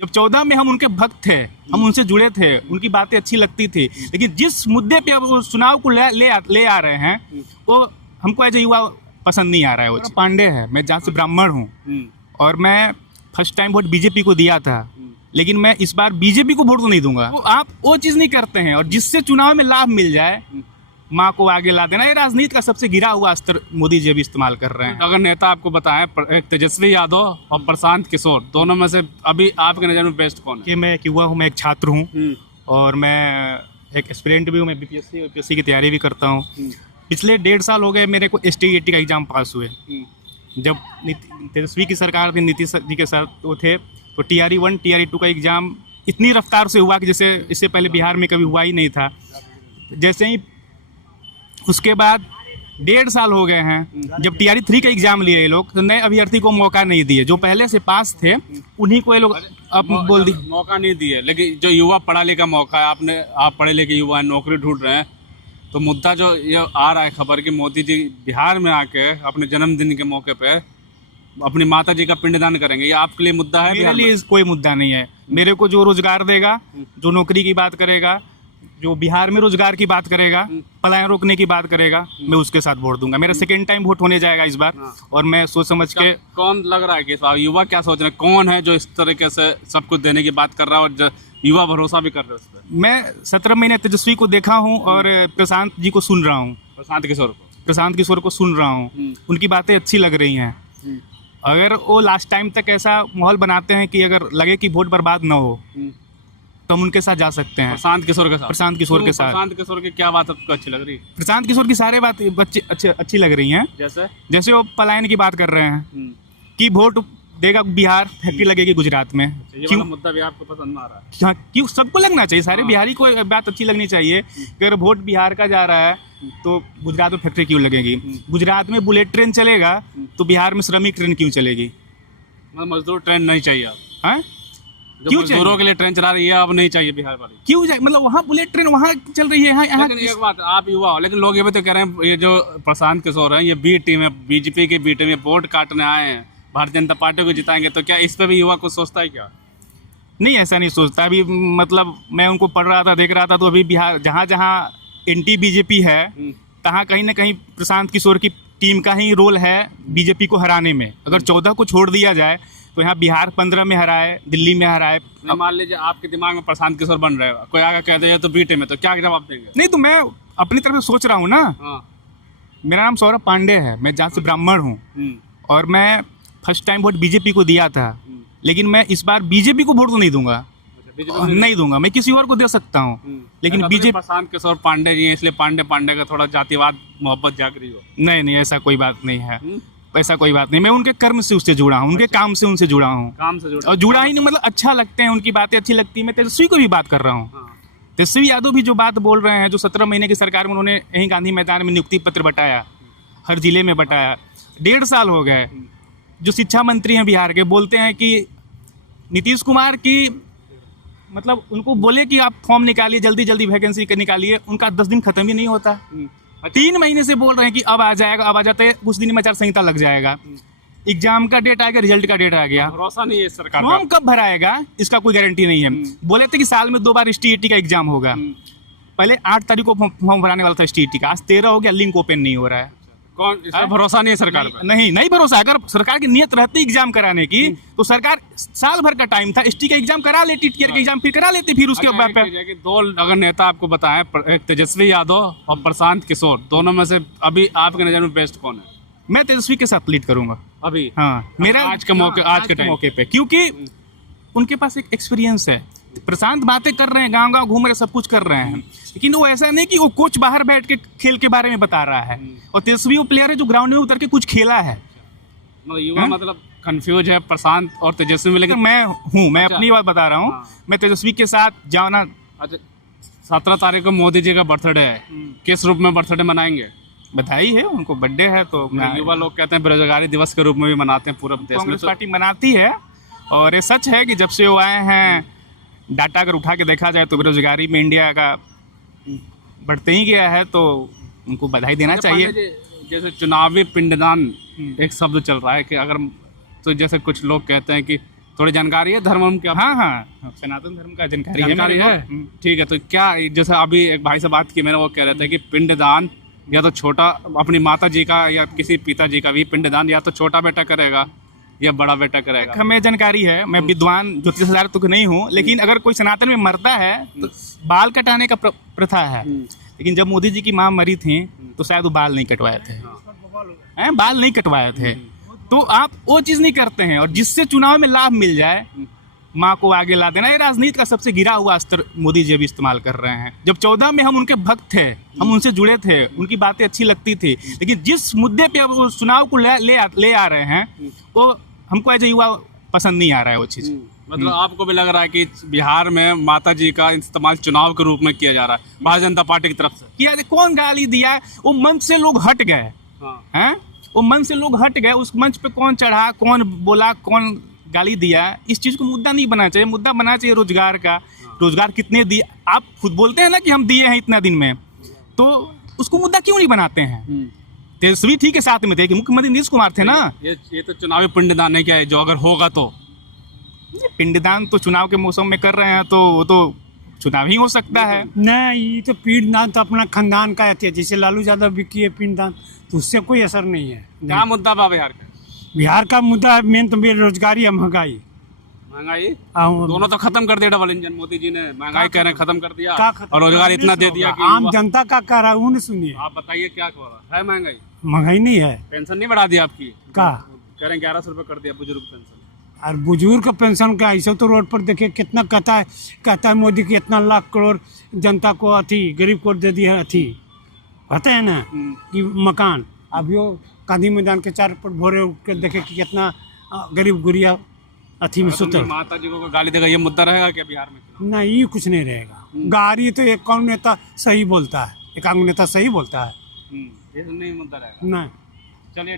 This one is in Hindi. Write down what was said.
जब 14 में हम उनके भक्त थे, हम उनसे जुड़े थे, उनकी बातें अच्छी लगती थी, लेकिन जिस मुद्दे पे अब वो चुनाव को ले आ रहे हैं वो हमको एज ए युवा पसंद नहीं आ रहा है। वो पांडे है, मैं जहाँ से ब्राह्मण हूँ और मैं फर्स्ट टाइम वोट बीजेपी को दिया था, लेकिन मैं इस बार बीजेपी को वोट तो नहीं दूंगा। आप वो चीज़ नहीं करते हैं और जिससे चुनाव में लाभ मिल जाए माँ को आगे ला देना, ये राजनीति का सबसे गिरा हुआ अस्त्र मोदी जी अभी इस्तेमाल कर रहे हैं। अगर नेता आपको बताएं, एक तेजस्वी यादव और प्रशांत किशोर, दोनों में से अभी आपके नज़र में बेस्ट कौन है? कि मैं एक युवा हूँ, मैं एक छात्र हूँ और मैं एक एस्पिरेंट भी हूँ, मैं बीपीएससी यूपीएससी की तैयारी भी करता हूँ। पिछले 1.5 साल हो गए मेरे को ST-AT का एग्ज़ाम पास हुए। जब तेजस्वी की सरकार थी, नीतीश जी के साथ वो थे, तो TRE-1 TRE-2 का एग्ज़ाम इतनी रफ्तार से हुआ कि जैसे इससे पहले बिहार में कभी हुआ ही नहीं था। जैसे ही उसके बाद 1.5 साल हो गए हैं, जब TRE-3 का एग्जाम लिए ये लोग, तो नए अभ्यर्थी को मौका नहीं दिए, जो पहले से पास थे उन्हीं को ये लोग अब बोल दिए मौका नहीं दिए। लेकिन जो युवा पढ़ा लिखा मौका है, आप पढ़े लिखे युवा हैं, नौकरी ढूंढ रहे हैं, तो मुद्दा जो ये आ रहा है खबर कि मोदी जी बिहार में आके अपने जन्मदिन के मौके पे अपनी माता जी का पिंडदान करेंगे, ये आपके लिए मुद्दा है? मेरे लिए कोई मुद्दा नहीं है। मेरे को जो रोजगार देगा, जो नौकरी की बात करेगा, जो बिहार में रोजगार की बात करेगा, पलायन रोकने की बात करेगा, मैं उसके साथ वोट दूंगा। मेरा सेकेंड टाइम वोट होने जाएगा इस बार और मैं सोच समझ के। कौन लग रहा है कि युवा क्या सोच रहे हैं, कौन है जो इस तरीके से सब कुछ देने की बात कर रहा है और युवा भरोसा भी कर रहे हैं उस पर? मैं 17 महीने तेजस्वी को देखा हूँ और प्रशांत जी को सुन रहा हूँ, प्रशांत किशोर को सुन रहा हूँ, उनकी बातें अच्छी लग रही हैं। अगर वो लास्ट टाइम तक ऐसा माहौल बनाते हैं कि अगर लगे कि वोट बर्बाद ना हो, तो हम उनके साथ जा सकते हैं। प्रशांत किशोर के साथ? प्रशांत किशोर के साथ। प्रशांत किशोर की क्या बात आपको अच्छी लग रही है? प्रशांत किशोर की सारे बात अच्छी लग रही हैं। जैसे वो पलायन की बात कर रहे हैं कि वोट देगा बिहार, फैक्ट्री लगेगी गुजरात में। क्यों मुद्दा भी आपको पसंद आ रहा है? क्यों? सबको लगना चाहिए, सारे बिहारी को बात अच्छी लगनी चाहिए कि अगर वोट बिहार का जा रहा है तो गुजरात में फैक्ट्री क्यों लगेगी? गुजरात में बुलेट ट्रेन चलेगा तो बिहार में श्रमिक ट्रेन क्यों चलेगी? मजदूर ट्रेन नहीं चाहिए आप? हाँ, क्यों मजदूरों के लिए ट्रेन चला रही है, अब नहीं चाहिए बिहार वाली? क्यों जाए? मतलब वहाँ बुलेट ट्रेन वहाँ चल रही है, यहाँ लेकिन एक बात, आप युवा हो, लेकिन लोग ये भी तो कह रहे हैं ये जो प्रशांत किशोर है, ये बी टीम है, बीजेपी की बी टीम है, वोट काटने आए हैं, भारतीय जनता पार्टी को जिताएंगे, तो क्या इस पे भी युवा कुछ सोचता है क्या? नहीं, ऐसा नहीं सोचता। अभी मतलब मैं उनको पढ़ रहा था, देख रहा था, तो अभी बिहार जहाँ जहाँ एंटी बीजेपी है, तहाँ कहीं ना कहीं प्रशांत किशोर की टीम का ही रोल है बीजेपी को हराने में। अगर 14 को छोड़ दिया जाए तो यहाँ बिहार 15 में हराए, दिल्ली में हराए। मान लीजिए आपके दिमाग में प्रशांत किशोर बन रहे हो, कोई आगे कह दे तो बी टीम है, तो क्या जवाब देंगे? नहीं, तो मैं अपनी तरफ से सोच रहा हूँ ना। मेरा नाम सौरभ पांडे है, मैं जहाँ से ब्राह्मण हूँ और मैं फर्स्ट टाइम वोट बीजेपी को दिया था, लेकिन मैं इस बार बीजेपी को वोट तो नहीं दूंगा। नहीं दूंगा, मैं किसी और को दे सकता हूँ, लेकिन बीजेपी। प्रशांत किशोर पांडे जी हैं, इसलिए पांडे का थोड़ा जातिवाद मोहब्बत जाग रही हो? नहीं, ऐसा कोई बात नहीं है, ऐसा कोई बात नहीं। मैं उनके कर्म से उससे जुड़ा हूँ, उनके काम से उनसे जुड़ा हूँ। काम से जुड़ा? और जुड़ा ही नहीं, मतलब अच्छा लगते हैं, उनकी बातें अच्छी लगती है। मैं तेजस्वी को भी बात कर रहा हूँ, तेजस्वी यादव भी जो बात बोल रहे हैं, जो 17 महीने की सरकार में उन्होंने यहीं गांधी मैदान में नियुक्ति पत्र बटाया, हर जिले में बटाया। 1.5 साल हो गए। जो शिक्षा मंत्री हैं बिहार के, बोलते हैं कि नीतीश कुमार की मतलब उनको बोले कि आप फॉर्म निकालिए, जल्दी जल्दी वैकेंसी निकालिए, उनका 10 दिन खत्म ही नहीं होता। 3 महीने से बोल रहे हैं कि अब आ जाएगा, अब आ जाता है, कुछ दिन में आचार संहिता लग जाएगा, एग्जाम का डेट आ गया, रिजल्ट का डेट आ गया, भरोसा नहीं है सरकार। फॉर्म कब भराएगा इसका कोई गारंटी नहीं है। बोले थे कि साल में 2 बार ST-AT का एग्जाम होगा। पहले 8 तारीख को फॉर्म भराने वाला था ST-AT का, आज 13 हो गया, लिंक ओपन नहीं हो रहा है। कौन, इसका भरोसा नहीं है सरकार पर? नहीं भरोसा। अगर सरकार की नियत रहती एग्जाम कराने की तो सरकार साल भर का टाइम था, ST का एग्जाम करा लेती, टीयर का एग्जाम फिर करा लेती, फिर उसके बाद 2 अगर नेता आपको बताएं, एक तेजस्वी यादव और प्रशांत किशोर, दोनों में से अभी आपके नजर में बेस्ट कौन है? मैं तेजस्वी के साथ लीड करूंगा अभी। हाँ, मेरा आज के मौके पे, क्योंकि उनके पास एक एक्सपीरियंस है। प्रशांत बातें कर रहे हैं, गांव गांव घूम रहे, सब कुछ कर रहे हैं, लेकिन वो ऐसा नहीं कि वो कोच बाहर बैठ के खेल के बारे में बता रहा है। और तेजस्वी वो प्लेयर है जो ग्राउंड में उतर के कुछ खेला है। युवा मतलब कंफ्यूज है प्रशांत और तेजस्वी में, लेकिन मैं अपनी बात बता रहा हूँ। मैं तेजस्वी के साथ जाना। अच्छा, 17 तारीख को मोदी जी का बर्थडे है, किस रूप में बर्थडे मनाएंगे? बधाई है उनको, बर्थडे है तो युवा लोग कहते हैं बेरोजगारी दिवस के रूप में भी मनाते हैं पूरे देश में। कांग्रेस पार्टी मनाती है और ये सच है कि जब से वो आए हैं, डाटा अगर उठा के देखा जाए तो बेरोजगारी में इंडिया का बढ़ते ही गया है, तो उनको बधाई देना चाहिए। जैसे चुनावी पिंडदान एक शब्द चल रहा है कि अगर, तो जैसे कुछ लोग कहते हैं कि थोड़ी जानकारी है धर्म की? हाँ हाँ, सनातन धर्म का जानकारी जानकारी मेरे है? को। ठीक है, तो क्या जैसे अभी एक भाई से बात की मैंने, वो कह रहे थे कि पिंडदान या तो छोटा अपनी माता जी का या किसी पिताजी का भी पिंडदान या तो छोटा बेटा करेगा या बड़ा बेटा करेगा। हमें जानकारी है, मैं विद्वान ज्योतिषाचार्य तो नहीं हूँ, लेकिन अगर कोई सनातन में मरता है तो बाल कटाने का प्रथा है। लेकिन जब मोदी जी की माँ मरी थी तो शायद वो बाल नहीं कटवाए थे, हैं, बाल नहीं कटवाए थे। तो आप वो चीज नहीं करते हैं, और जिससे चुनाव में लाभ मिल जाए माँ को आगे ला देना, ये राजनीति का सबसे गिरा हुआ अस्त्र मोदी जी अभी इस्तेमाल कर रहे हैं। जब 14 में हम उनके भक्त थे, हम उनसे जुड़े थे, उनकी बातें अच्छी लगती थी, लेकिन जिस मुद्दे पे अब वो चुनाव को ले आ रहे हैं वो हमको एज युवा पसंद नहीं आ रहा है वो चीज। मतलब आपको भी लग रहा है कि बिहार में माता जी का इस्तेमाल चुनाव के रूप में किया जा रहा है भारतीय जनता पार्टी की तरफ से? किया, कौन गाली दिया? वो मंच से लोग हट गए हैं, वो मंच से लोग हट गए। उस मंच पे कौन चढ़ा, कौन बोला, कौन गाली दिया, इस चीज को मुद्दा नहीं बनाना चाहिए। मुद्दा बनाना चाहिए रोजगार का। रोजगार कितने दिए? आप खुद बोलते हैं ना कि हम दिए हैं इतना दिन में, तो उसको मुद्दा क्यों नहीं बनाते हैं? तेजस्वी ठीक है साथ में थे कि मुख्यमंत्री नीतीश कुमार थे ना। ये तो चुनावी पिंडदान है क्या है, जो अगर होगा तो? पिंडदान तो चुनाव के मौसम में कर रहे हैं, तो वो तो चुनाव ही हो सकता है। नहीं, ये तो पिंडदान तो अपना खानदान का है। जैसे लालू यादव भी किए पिंडदान, तो उससे कोई असर नहीं है। क्या मुद्दा बा बिहार का? बिहार का मुद्दा है मेन तो बेरोजगारी और महंगाई। महंगाई दोनों तो खत्म कर दिया डबल इंजन मोदी जी ने। महंगाई कह रहे हैं खत्म कर दिया, और रोजगार इतना दे दिया कि आम जनता का कह रहा है, वो नहीं सुनिए। आप बताइए क्या हो रहा है? महंगाई महंगाई नहीं है पेंशन नहीं बढ़ा दिया आपकी? का कह रहे हैं 1100 रुपये कर दिया बुजुर्ग पेंशन। और बुजुर्ग का पेंशन का ऐसे तो रोड पर देखिए कितना कहता है मोदी की इतना लाख करोड़ जनता को अथी गरीब को दे दिया है, अथी कहते हैं ना कि मकान। अब यो गांधी मैदान के चार पर भोरे उठ के देखे कि कितना गरीब गुड़िया अथी में सुतल। माता जी को गाली देगा, ये मुद्दा रहेगा क्या बिहार में? नहीं, ये कुछ नहीं रहेगा। गाड़ी तो एक कौन नेता सही बोलता है, एक नेता सही बोलता है, ये नहीं मुद्दा रहेगा। नहीं। चलिए।